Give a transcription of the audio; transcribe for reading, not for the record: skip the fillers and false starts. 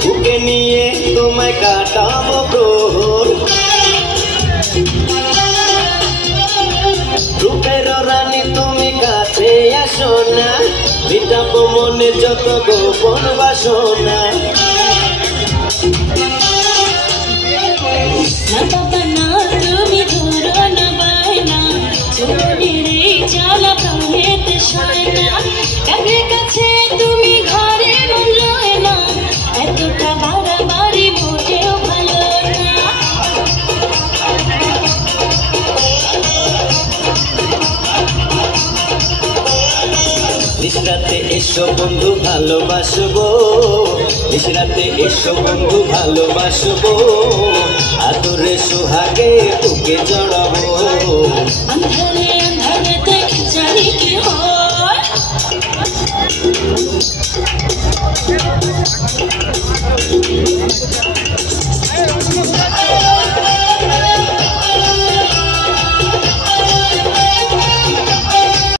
বুকে নিয়ে তোমায় কাটাবো প্রহর রূপের রানী তুমি কাছে আসো না মিটাবো মনে যত গোপন বাসনা না বাবা না তুমি ধরো না বায়না চোরের এই জ্বালা প্রাণেতে সয় না কানের কাছে তুমি ঘরে মূল্যয় না এতটা বাড়াবাড়ি মোটেও ভালো না নিশরাতে এসো বন্ধু ভালোবাসবো নিশরাতে এসো বন্ধু ভালোবাসবো আদরে সোহাগে বুকে জড়াবো अंधारे अंधारे देख जानी की हो